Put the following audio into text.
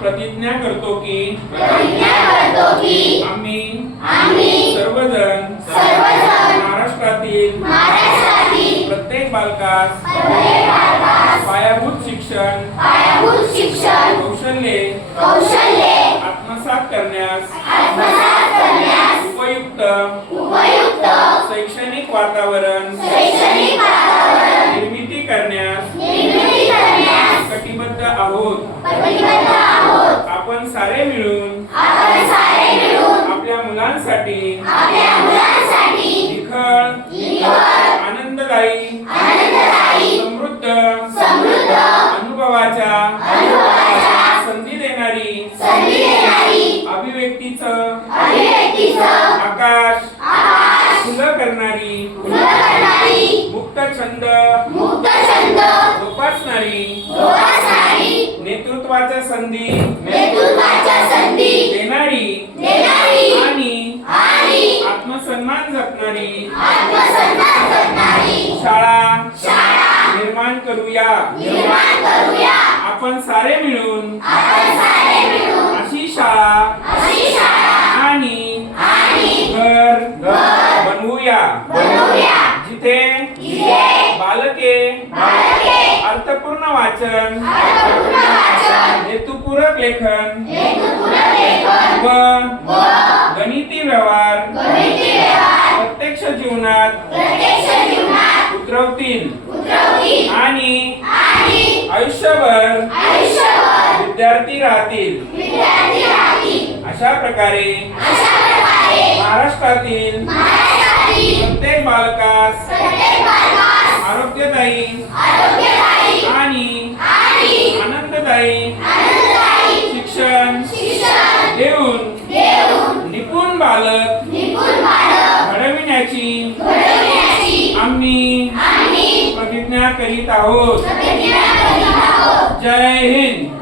प्रतिज्ञा करतो की प्रतिज्ञा करतो की आम्ही आम्ही सर्वजण सर्वजण महाराष्ट्रातील महाराष्ट्रातील प्रत्येक बालकास प्रत्येक बालकास पायाभूत शिक्षण पायाभूत शिक्षण कौशल्ये कौशल्ये आत्मसात करण्यास आत्मसात करण्यास उपयुक्त उपयुक्त शैक्षणिक वातावरण शैक्षणिक आपण सारे मिळून आपण सारे मिळून आपल्या मुलांसाठी आपल्या मुलांसाठी निखळ निखळ आनंददायी आनंददायी समृद्ध समृद्ध अनुभवाच्या अनुभवाच्या संधी देणारी संधी देणारी अभिव्यक्तीचं अभिव्यक्तीचं आकाश आकाश खुलं करणारी खुलं करणारी मुक्त छंद नेतृत्वाच्या संधी नेतृत्वाच्या संधी देणारी देणारी आणि आणि आत्मसन्मान जपणारी आत्मसन्मान करणारी शाळा शाळा निर्माण करूया. निर्माण करूया. आपण सारे मिळून आपण सारे मिळून अशी शाळा अशी शाळा आणि आणि घर घर बनवूया. बनवूया. जिथे जिथे बालके बालके वाचन. हेतुपूरक लेखन. व गणिती व्यवहार. प्रत्यक्ष जीवनात. उतरवतील. आणि आयुष्यभर विद्यार्थी राहतील. अशा प्रकारे महाराष्ट्रातील प्रत्येक बालकास आम्ही प्रतिज्ञा करीत आहोत. जय हिंद.